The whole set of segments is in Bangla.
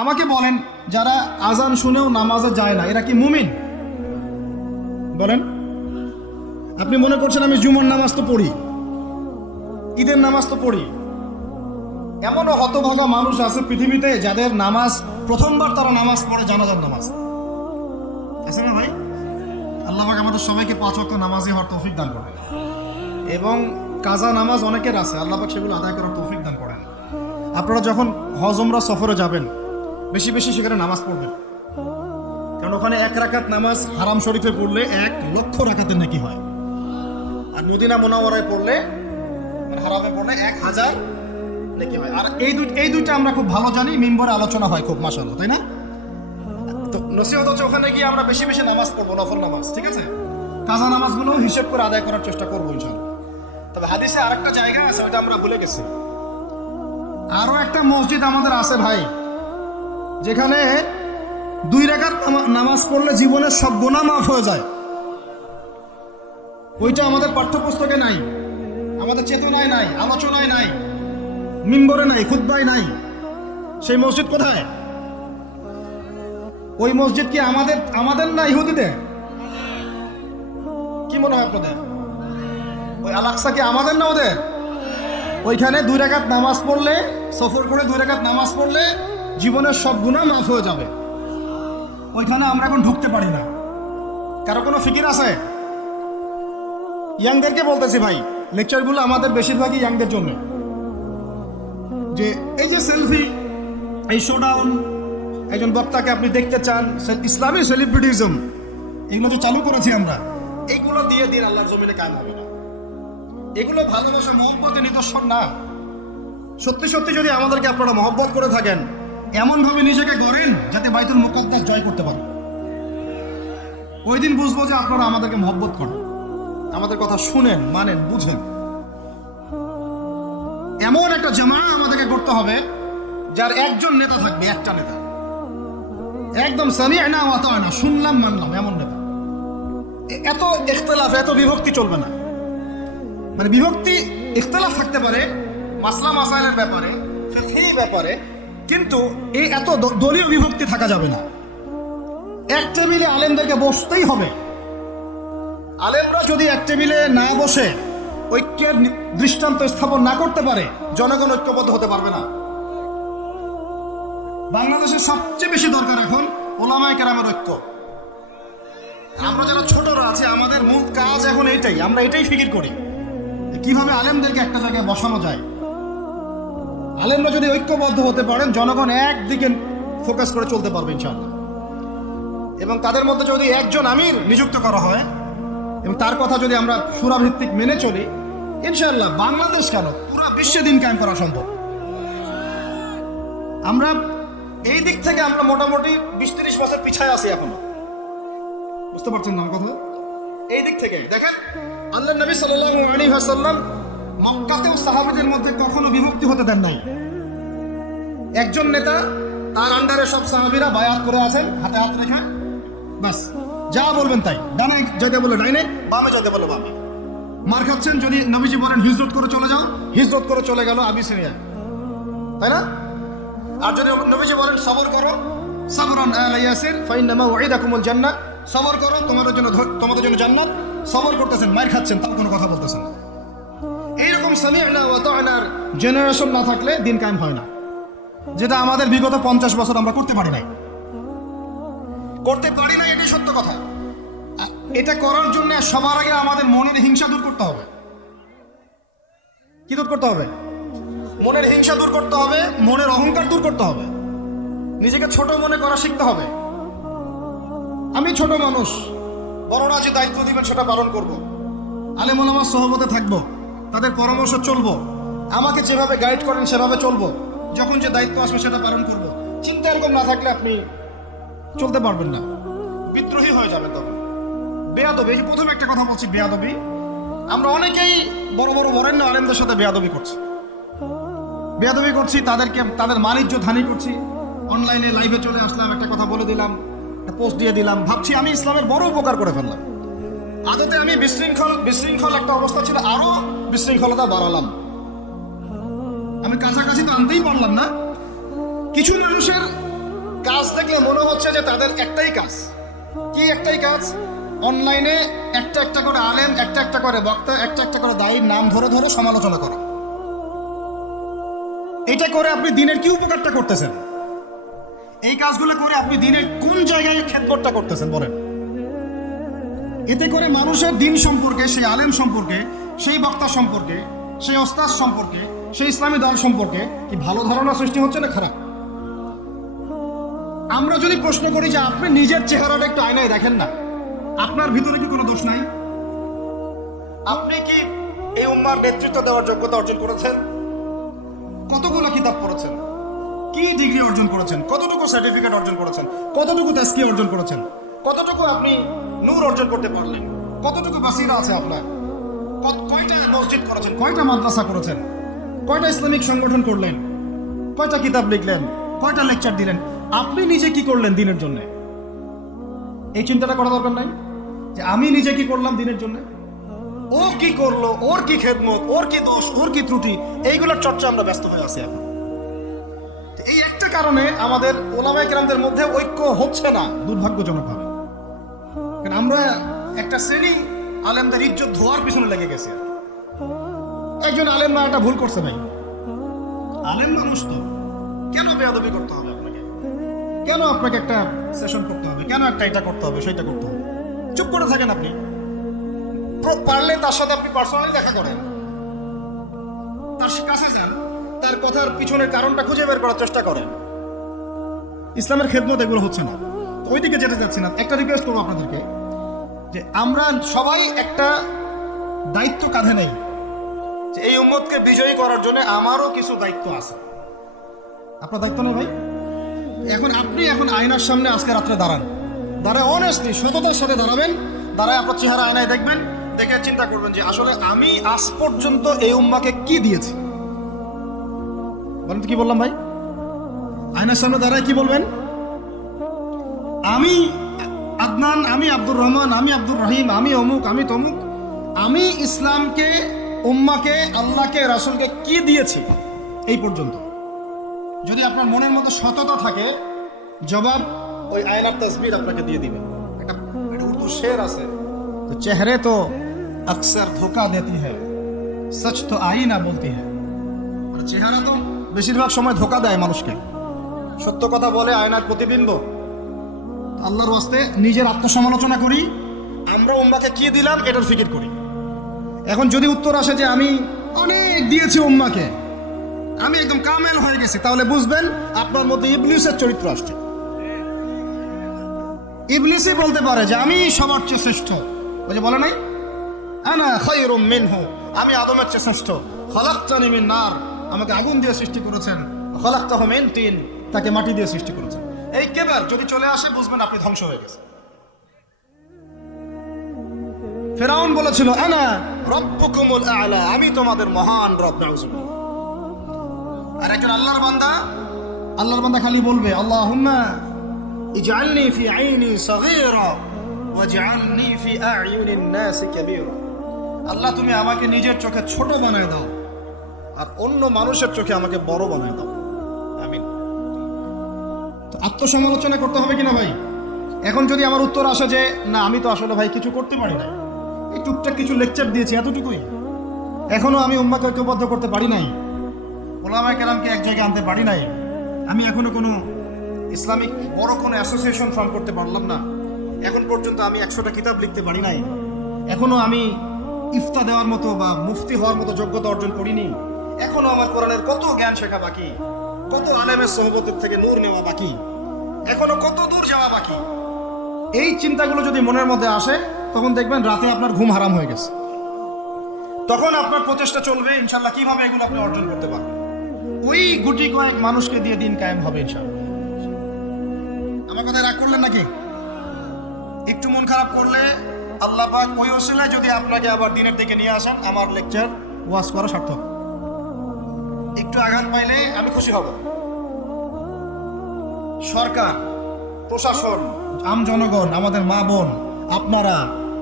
আমাকে বলেন, যারা আজান শুনেও নামাজে যায় না, এরা কি মুমিন? বলেন। আপনি মনে করছেন আমি জুমার নামাজ তো পড়ি, ঈদের নামাজ তো পড়ি। এমনও হতভাগা মানুষ আছে পৃথিবীতে যাদের নামাজ, প্রথমবার তারা নামাজ পড়ে জানাজার নামাজ। আছে না ভাই? আল্লাহ আমাদের সবাইকে পাঁচ ওয়াক্ত নামাজে হওয়ার তৌফিক দান করে এবং কাজা নামাজ অনেকের আছে, আল্লাহ সেগুলো আদায় করার তৌফিক দান করেন। আপনারা যখন হজ, উমরা সফরে যাবেন বেশি বেশি সেখানে নামাজ পড়বেন। কারণ ওখানে এক রাকাত নামাজ হারাম শরীফে পড়লে এক লক্ষ রাকাতের নাকি হয়। আর মদিনা মোনাওয়ারায় পড়লে হারামে পড়লে এক হাজার নাকি হয়। আর এই দুই এই দুইটা আমরা খুব ভালো জানি, মিম্বরে আলোচনা হয় খুব মাসাল্লাহ তাই না? তো নসিহত হচ্ছে ওখানে গিয়ে আমরা বেশি বেশি নামাজ পড়ব, নফল নামাজ, ঠিক আছে? কাজা নামাজগুলো হিসেব করে আদায় করার চেষ্টা করব ইনশাল্লাহ তবে হাদিসে আরেকটা জায়গা আছে, ওটা আমরা ভুলে গেছি। আরও একটা মসজিদ আমাদের আছে ভাই যেখানে দুই রেখার নামাজ পড়লে জীবনের সব গোনা মাফ হয়ে যায়। ওইটা আমাদের পাঠ্যপুস্তকে নাই, আমাদের চেতনায় নাই, আলোচনায় নাই, মিম্বরে নাই, খুদ্ায় নাই। সেই মসজিদ কোথায়? ওই মসজিদ কি আমাদের আমাদের না ইহুদিদের? কি মনে হয় আপনাদের? ওই আলাক্সা কি আমাদের না ওদের? ওইখানে দুই রেখাত নামাজ পড়লে, সফর করে দুই রেখাত নামাজ পড়লে জীবনের সব গুণা মাফ হয়ে যাবে। ওইখানে আমরা এখন ঢুকতে পারি না। কারও কোনো ফিকির আছে? ইয়াংদেরকে বলতেছি ভাই লেকচারগুলো আমাদের বেশিরভাগই ইয়াংদের জন্য। যে এই যে সেলফি এই শোডাউন একজন বক্তাকে আপনি দেখতে চান ইসলামী সেলিব্রিটিজম এগুলো যে চালু করেছি আমরা। এইগুলো দিয়ে দিন, আল্লাহর জমিনে কাজ হবে না। এগুলো ভালোবাসা, মহব্বতের নিদর্শন না। সত্যি সত্যি যদি আমাদেরকে আপনারা মহব্বত করে থাকেন এমনভাবে নিজেকে গড়েন যাতে বাইতুল মুকদ্দাস জয় করতে পারেন ওই দিন বুঝব যে আপনারা আমাদেরকে মহব্বত করেন। আমাদের কথা শুনেন, মানেন, বুঝেন। এমন একটা জামা আমাদেরকে করতে হবে, যার একজন নেতা থাকবে, একটা নেতা। একদম সানি না অত না শুনলাম, মানলাম, এমন নেতা। এত ইখতলাফ, এত বিভক্তি চলবে না। মানে বিভক্তি, ইখতলাফ থাকতে পারে, মাসলা মাসাইলের ব্যাপারে সেই ব্যাপারে কিন্তু এই এত দলীয় বিভক্তি থাকা যাবে না। এক টেবিলে আলেমদেরকে বসতেই হবে। আলেমরা যদি এক টেবিলে না বসে ঐক্যের দৃষ্টান্ত স্থাপন না করতে পারে, জনগণ ঐক্যবদ্ধ হতে পারবে না। বাংলাদেশের সবচেয়ে বেশি দরকার এখন ওলামায় কেরামের ঐক্য। আমরা যারা ছোটরা আছে, আমাদের মূল কাজ এখন এইটাই, আমরা এটাই ফিকির করি। কীভাবে আলেমদেরকে একটা জায়গায় বসানো যায়? আলেমরা যদি ঐক্যবদ্ধ হতে পারেন, জনগণ একদিকে ফোকাস করে চলতে পারবে ইনশাআল্লাহ। এবং তাদের মধ্যে যদি একজন আমির নিযুক্ত করা হয়, এবং তার কথা যদি আমরা সুরাভিত্তিক মেনে চলি, ইনশাআল্লাহ বাংলাদেশ কেন পুরো বিশ্বে দিন কায়েম করা সম্ভব? আমরা এই দিক থেকে আমরা মোটামুটি বিশ তিরিশ বছর পিছায় আছি এখনও। বুঝতে পারছেন না কথা? এই দিক থেকে, দেখেন আল্লাহ নবী সাল্লাল্লাহু আলাইহি ওয়াসাল্লাম মক্কাতেও সাহাবীদের মধ্যে কখনো বিভক্তি হতে দেন নাই। একজন নেতা, তার আন্ডারে সব সাহাবীরা বায়াত করে আছেন, হাতে হাত রেখা। বাস যা বলবেন তাই। ডানে যেতে বলে ডাইনে, বামে যেতে বলে বামে। মার খাচ্ছেন যদি নবীজি বলেন, হিজরত করে চলে যাও। হিজরত করে চলে গেল আবিসিনিয়া। তাই না? আর যদি নবীজি বলেন, সবর করো। সাবরান আলা ইয়াসির ফাইন্নামা ওয়াইদাকুমুল জান্নাহ। সবর করো, তোমাদের জন্য তোমাদের জন্য জান্নাত। সবর করতেছেন, মার খাচ্ছেন, তাও কোনো কথা বলতেছেন না। জেনারেশন না থাকলে দিন কায়েম হয় না। যেটা আমাদের বিগত পঞ্চাশ বছর আমরা করতে পারি নাই। করতে পারি না এটাই সত্য কথা। এটা করার জন্য সবার আগে আমাদের মনের হিংসা দূর করতে হবে। কি দূর করতে হবে? মনের হিংসা দূর করতে হবে, মনের অহংকার দূর করতে হবে। নিজেকে ছোট মনে করা শিখতে হবে। আমি ছোট মানুষ, বড়রা যে দায়িত্ব দিবেন সেটা পালন করব। আলেমন আমার সহবতে থাকব। তাদের পরামর্শ চলবো। আমাকে যেভাবে গাইড করেন, সেভাবে চলবো। যখন যে দায়িত্ব আসবে, সেটা পালন করব। চিন্তা এরকম না থাকলে আপনি চলতে পারবেন না। বিদ্রোহী হয়ে যাবেন তখন। বেয়াদবি, এই যে প্রথমে একটা কথা বলছি, বেয়াদবি। আমরা অনেকেই বড় বড় বরেণ্য আলেমদের সাথে বেয়াদবি করছি। বেয়াদবি করছি, তাদেরকে, তাদের বাণিজ্য ধানি করছি। অনলাইনে লাইভে চলে আসলাম, একটা কথা বলে দিলাম, একটা পোস্ট দিয়ে দিলাম। ভাবছি আমি ইসলামের বড় উপকার করে ফেললাম। আদতে আমি বিশৃঙ্খল বিশৃঙ্খল একটা অবস্থা ছিল, আরও বিশৃঙ্খলতা বাড়ালাম। আমি কাছাকাছি তো আনতেই পারলাম না। কিছু মানুষের শুনলে মনে হচ্ছে যে তাদের একটাই কাজ। কি একটাই কাজ? অনলাইনে একটা একটা করে আলেম, একটা একটা করে বক্তা, একটা একটা করে দায়ীর নাম ধরে ধরে সমালোচনা করা। এটা করে আপনি দিনের কি উপকারটা করতেছেন? এই কাজগুলো করে আপনি দিনের কোন জায়গায় খেদমতটা করতেছেন, বলেন। এতে করে মানুষের দিন সম্পর্কে, সেই আলেম সম্পর্কে, সেই বক্তা সম্পর্কে, সেই ওস্তাদ সম্পর্কে, সেই ইসলামী দল সম্পর্কে কি ভালো ধারণা সৃষ্টি হচ্ছে না খারাপ? আমরা যদি প্রশ্ন করি যে আপনি নিজের চেহারাটা একটু আয়নায় দেখেন না, আপনার ভিতরে কি কোনো দোষ নাই? আপনি কি এই উম্মার নেতৃত্ব দেওয়ার যোগ্যতা অর্জন করেছেন? কতগুলো কিতাব পড়েছেন? কি ডিগ্রি অর্জন করেছেন? কতটুকু সার্টিফিকেট অর্জন করেছেন? কতটুকু তাস্কি অর্জন করেছেন? কতটুকু আপনি নূর অর্জন করতে পারলেন? কতটুকু বাসিরা আছে আপনার? কয়টা মসজিদ করেছেন? কয়টা মাদ্রাসা করেছেন? কয়টা ইসলামিক সংগঠন করলেন? কয়টা কিতাব লিখলেন? কয়টা লেকচার দিলেন? আপনি নিজে কি করলেন দিনের জন্য? এই চিন্তাটা করা দরকার নাই? যে আমি নিজে কি করলাম দিনের জন্য? ও কি করল? ওর কি খেদমত? ওর কি দোষ? ওর কি ত্রুটি? এইগুলোর চর্চা আমরা ব্যস্ত হয়ে আছি এখন। এই একটা কারণে আমাদের ওলামায় কেরামদের মধ্যে ঐক্য হচ্ছে না, দুর্ভাগ্যজনকভাবে। আমরা একটা শ্রেণি আলেমদের ইজ্জত ধোয়ার পিছনে লেগে গেছে। একজন আলেম না একটা ভুল করছে ভাই। আলেম মানুষ তো। কেন বেয়াদবি করতে হবে আপনাকে? কেন আপনাকে একটা সেশন করতে হবে? কেন একটা এটা করতে হবে, সেটা করতে হবে? চুপ করে থাকেন আপনি। প্র- পারলে তার সাথে আপনি পার্সোনালি দেখা করেন। তার কাছে যান, তার কথার পিছনের কারণটা খুঁজে বের করার চেষ্টা করেন। ইসলামের খেদমত এগুলো হচ্ছে না। ওইদিকে যেতে যাচ্ছি না। একটা রিকোয়েস্ট করব আপনাদেরকে। যে আমরা সবাই একটা দায়িত্ব কাঁধে নেই। এই উম্মতকে বিজয়ী করার জন্য আমারও কিছু দায়িত্ব আছে। আপনার দায়িত্ব নেই ভাই? এখন আপনি এখন আয়নার সামনে আজকে রাত্রে দাঁড়ান। দাঁড়ায় অনেস্টলি সততার সাথে দাঁড়াবেন। দাঁড়ায় আপনার চেহারা আয়নায় দেখবেন। দেখে চিন্তা করবেন যে আসলে আমি আজ পর্যন্ত এই উম্মাকে কি দিয়েছি? বলেন তো কি বললাম ভাই? আয়নার সামনে দাঁড়ায় কি বলবেন? আমি আদনান, আমি আব্দুর রহমান, আমি আব্দুর রহিম, আমি অমুক, আমি তমুক। আমি ইসলামকে, উম্মাকে, আল্লাহকে, রাসুলকে কি দিয়েছি? এই পর্যন্ত। যদি আপনার মনের মতো সততা থাকে, জবাব ওই আয়নার তসবির আপনাকে দিয়ে দিবে। একটা উর্দু শের আছে। তো চেহারে তো আকসার ধোকা দেতি হ্যাঁ সচ তো আইনা বলতি হ্যাঁ চেহারা তো বেশিরভাগ সময় ধোকা দেয় মানুষকে। সত্য কথা বলে আয়নার প্রতিবিম্ব। আল্লাহর ওয়াস্তে নিজের আত্মসমালোচনা করি। আমরা উম্মাকে কি দিলাম, এটার ফিকির করি। এখন যদি উত্তর আসে যে আমি অনেক দিয়েছি উম্মাকে, আমি একদম কামেল হয়ে গেছি, তাহলে বুঝবেন আপনার মধ্যে ইবলিসের চরিত্র আসছে। ইবলিসই বলতে পারে যে আমি সবার চেয়ে শ্রেষ্ঠ। ওই যে বলে নাই? আনা খায়রুম মিনহু, আমি আদমের চেয়ে শ্রেষ্ঠ। খলাকতানি মিন নার, আমাকে আগুন দিয়ে সৃষ্টি করেছেন। খলাকতাহু মিন তিন তাকে মাটি দিয়ে সৃষ্টি করেছেন। এই কেবার যদি চলে আসে, বুঝবেন আপনি ধ্বংস হয়ে গেছে। ফেরাউন বলেছিল, আনা রব্বুকুমুল আলা, আমি তোমাদের মহান রব নাউজুবিল্লাহ আর একজন আল্লাহর বান্দা আল্লাহর বান্দা খালি বলবে, আল্লাহুম্মা ইজআলনি ফি আইনি সগীরা ওয়াজআলনি ফি আ'য়ুনিন নাস কাবীরা। আল্লাহ, তুমি আমাকে নিজের চোখে ছোট বানায় দাও, আর অন্য মানুষের চোখে আমাকে বড় বানায় দাও। আমিন। আত্মসমালোচনা করতে হবে কিনা ভাই? এখন যদি আমার উত্তর আসে যে, না, আমি তো আসলে ভাই কিছু করতে পারি না এই টুকটাক কিছু লেকচার দিয়েছি এতটুকুই। এখনও আমি উম্মাকে ঐক্যবদ্ধ করতে পারি নাই। ওলামায় কেরামকে এক জায়গায় আনতে পারি নাই। আমি এখনও কোনো ইসলামিক বড় কোনো অ্যাসোসিয়েশন ফর্ম করতে পারলাম না। এখন পর্যন্ত আমি একশোটা কিতাব লিখতে পারি নাই। এখনও আমি ইফতা দেওয়ার মতো বা মুফতি হওয়ার মতো যোগ্যতা অর্জন করিনি। এখনও আমার কোরআনের কত জ্ঞান শেখা বাকি? কত আলেমের সহবতের থেকে নূর নেওয়া বাকি? এখনও কত দূর যাওয়া বাকি? এই চিন্তাগুলো যদি মনের মধ্যে আসে তখন দেখবেন রাতে আপনার ঘুম হারাম হয়ে গেছে। তখন আপনার প্রচেষ্টা চলবে ইনশাল্লাহ কীভাবে এগুলো আপনি অর্জন করতে পারবেন। ওই গুটি কয়েক মানুষকে দিয়ে দিন কায়েম হবে ইনশাল্লাহ আমার কথায় রাগ করলেন নাকি? একটু মন খারাপ করলে আল্লাহ পাক ওই ওসিলায় যদি আপনাকে আবার দিনের দিকে নিয়ে আসেন আমার লেকচার ওয়াজ করা সার্থক। একটু আঘাত পাইলে আমি খুশি হব। সরকার, প্রশাসন, আম জনগণ, আমাদের মা বোন, আপনারা,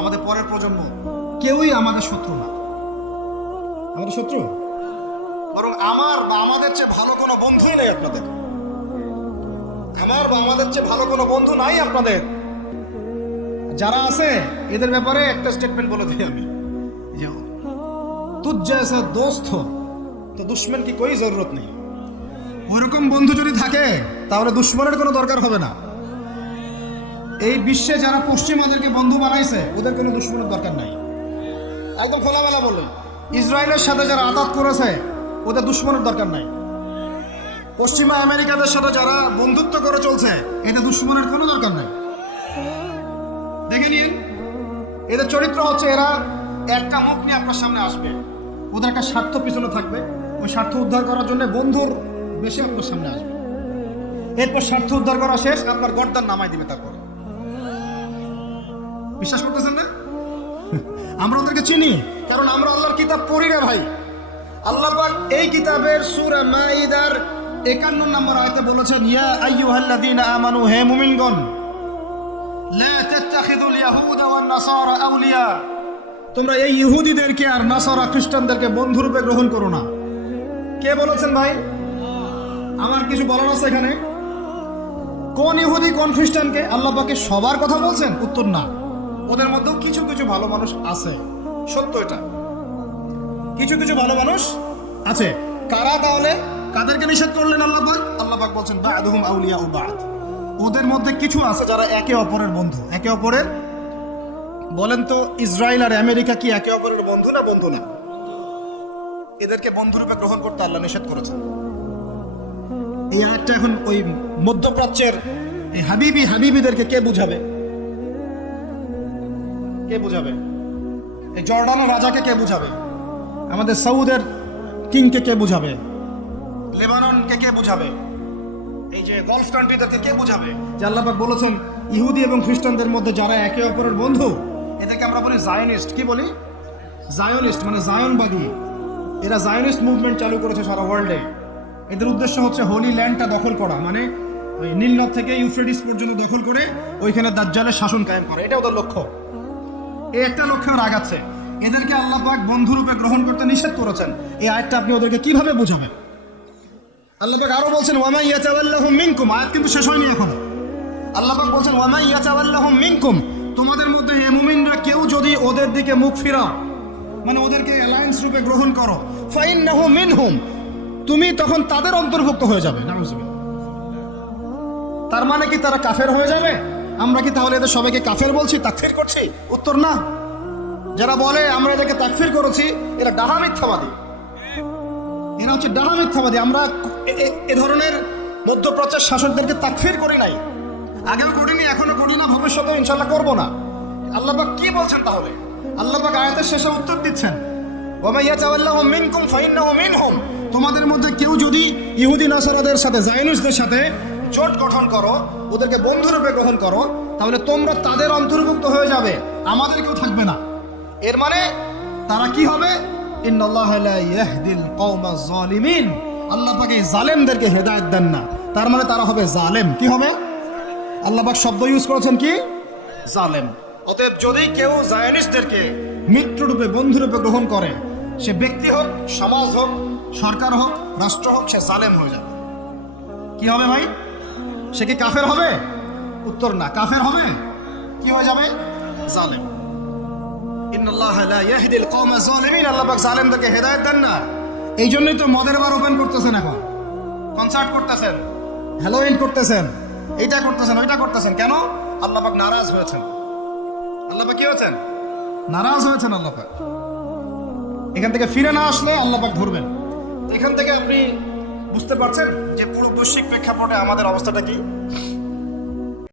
আমাদের পরের প্রজন্ম, কেউই আমাদের শত্রু না। আমাদের শত্রু? বরং আমার বা আমাদের চেয়ে ভালো কোনো বন্ধুই নেই আপনাদের। আমার বা আমাদের চেয়ে ভালো কোনো বন্ধু নাই আপনাদের। যারা আছে, এদের ব্যাপারে একটা স্টেটমেন্ট বলে দিই আমি। তুজ্জা জয়সা দোস্ত, তো দুশ্মন কি কোই জরুরত নেই? ওইরকম বন্ধু যদি থাকে, তাহলে দুশ্মনের কোনো দরকার হবে না। এই বিশ্বে যারা পশ্চিমাদেরকে বন্ধু বানাইছে, ওদের কোনো দুশ্মনের দরকার নাই। একদম খোলামেলা বললেন। ইসরায়েলের সাথে যারা আঘাত করেছে, ওদের দুশ্মনের দরকার নাই। পশ্চিমা আমেরিকাদের সাথে যারা বন্ধুত্ব করে চলছে, এদের দুশ্মনের কোনো দরকার নাই। দেখে নিন, এদের চরিত্র হচ্ছে এরা একটা মুখ নিয়ে আপনার সামনে আসবে। ওদের একটা স্বার্থ পিছনে থাকবে। ওই স্বার্থ উদ্ধার করার জন্য বন্ধুর বেশি আপনার সামনে আসবে। এরপর স্বার্থ উদ্ধার করা শেষ আপনার গর্দান নামাই দিবে তারপরে। বিশ্বাস করতেছেন না? আমরা ওদেরকে চিনি কারণ আমরা আল্লাহর কিতাব পড়ি না ভাই। আল্লাহ এই কিতাবের সূরা মাইদার 51 নম্বর আয়াতে বলেছেন ইয়া আইয়ুহাল্লাযীনা আমানু হে মুমিনগণ লা তাত্তাখিযুল ইয়াহুদা ওয়ান নাসারা আউলিয়া। তোমরা এই ইহুদিদেরকে আর নাসারা খ্রিস্টানদেরকে বন্ধুরূপে গ্রহণ করো না। কে বলেছেন ভাই? আমার কিছু বলার আছে এখানে? কোন ইহুদি, কোন খ্রিস্টানকে আল্লাহ পাকে সবার কথা বলছেন? উত্তর না। ওদের মধ্যেও কিছু কিছু ভালো মানুষ আছে। সত্য এটা। কিছু কিছু ভালো মানুষ আছে। কারা তাহলে? কাদেরকে নিষেধ করলেন আল্লাহ পাক? আল্লাহ পাক বলছেন, বাদহুম আউলিয়া ও বাদ। ওদের মধ্যে কিছু আছে যারা একে অপরের বন্ধু। একে অপরের? বলেন তো, ইসরায়েল আর আমেরিকা কি একে অপরের বন্ধু না বন্ধু না? এদেরকে বন্ধুরূপে গ্রহণ করতে আল্লাহ নিষেধ করেছেন। এই আয়াতটা এখন ওই মধ্যপ্রাচ্যের এই হাবিবি হাবিবিদেরকে কে বুঝাবে? কে বুঝাবে? এই জর্ডানের রাজাকে কে বুঝাবে? আমাদের সৌদের কিংকে কে বুঝাবে? লেবাননকে কে বুঝাবে? এই যে গলফ কান্ট্রিদেরকে কে বুঝাবে? যে আল্লাহবাক বলেছেন, ইহুদি এবং খ্রিস্টানদের মধ্যে যারা একে অপরের বন্ধু, এদেরকে আমরা বলি জায়নিস্ট। কি বলি? জায়নিস্ট মানে জায়নবাদী। এরা জায়নিস্ট মুভমেন্ট চালু করেছে সারা ওয়ার্ল্ডে এদের উদ্দেশ্য হচ্ছে হোলি ল্যান্ডটা দখল করা মানে ওই নীলনদ থেকে ইউফ্রেডিস পর্যন্ত দখল করে ওইখানে দাজ্জালের শাসন কায়েম করা এটা ওদের লক্ষ্য। এই একটা লক্ষ্য ওরা আগাচ্ছে। এদেরকে আল্লাহ পাক বন্ধুরূপে গ্রহণ করতে নিষেধ করেছেন। এই আয়াতটা আপনি ওদেরকে কীভাবে বোঝাবেন? আল্লাহ পাক আরও বলছেন ওয়ামা ইয়াতাওয়াল্লাহুম মিনকুম আয়াত কিন্তু শেষ হয়নি এখন। আল্লাহ পাক বলছেন ওয়ামা ইয়াতাওয়াল্লাহুম মিনকুম তোমাদের মধ্যে এই মুমিনরা কেউ যদি ওদের দিকে মুখ ফিরাও মানে ওদেরকে অ্যালায়েন্স রূপে গ্রহণ করো, ফাইন্নাহু মিনহুম তুমি তখন তাদের অন্তর্ভুক্ত হয়ে যাবে তার মানে কি তারা কাফের হয়ে যাবে? আমরা কি তাহলে এদের সবাইকে কাফের বলছি, তাকফির করছি? উত্তর না। যারা বলে, আমরা এদেরকে তাকফির করেছি, এরা ডাহা মিথ্যাবাদী। এরা হচ্ছে ডাহা মিথ্যাবাদী। আমরা এ- ধরনের মধ্যপ্রাচ্যের শাসকদেরকে তাকফির করি নাই। আগেও করিনি, এখনও করি না ভবিষ্যতে ইনশাল্লাহ করব না। আল্লাহবাক কি বলছেন তাহলে? আল্লাহবাক আয়াতের শেষে উত্তর দিচ্ছেন। তোমাদের মধ্যে কেউ যদি ইহুদি, নাসারাদের সাথে, জায়নুসদের সাথে জোট গঠন করো, ওদেরকে বন্ধুরূপে গ্রহণ করো, তাহলে তোমরা তাদের অন্তর্ভুক্ত হয়ে যাবে। আমাদের কেউ থাকবে না। এর মানে তারা কি হবে? আল্লাহ পাক জালেমদেরকে হেদায়েত দেন না। তার মানে তারা হবে জালেম। কি হবে? আল্লাহ শব্দ ইউজ করেছেন কি? জালেম। অতএব যদি কেউ জায়নিস্টদেরকে মিত্ররূপে বন্ধুরূপে গ্রহণ করে। সে ব্যক্তি হোক, সমাজ হোক, সরকার হোক, রাষ্ট্র হোক, সে জালেম হয়ে যাবে। কি হবে ভাই? সে কি কাফের হবে? উত্তর না। কাফের হবে? কি হয়ে যাবে? জালেম। দেন না। এই জন্যই তো মদের বার ওপেন করতেছেন এখন। কনসার্ট করতেছেন। করতেছেন। এইটা করতেছেন, ওইটা করতেছেন। কেন? নারাজ হয়েছেন। আল্লাহ পাক কি হয়েছেন? নারাজ হয়েছেন আল্লাপাক এখান থেকে ফিরে না আসলে আল্লাপাক ধরবেন। এখান থেকে আপনি বুঝতে পারছেন যে পুরো বৈশ্বিক প্রেক্ষাপটে আমাদের অবস্থাটা কি?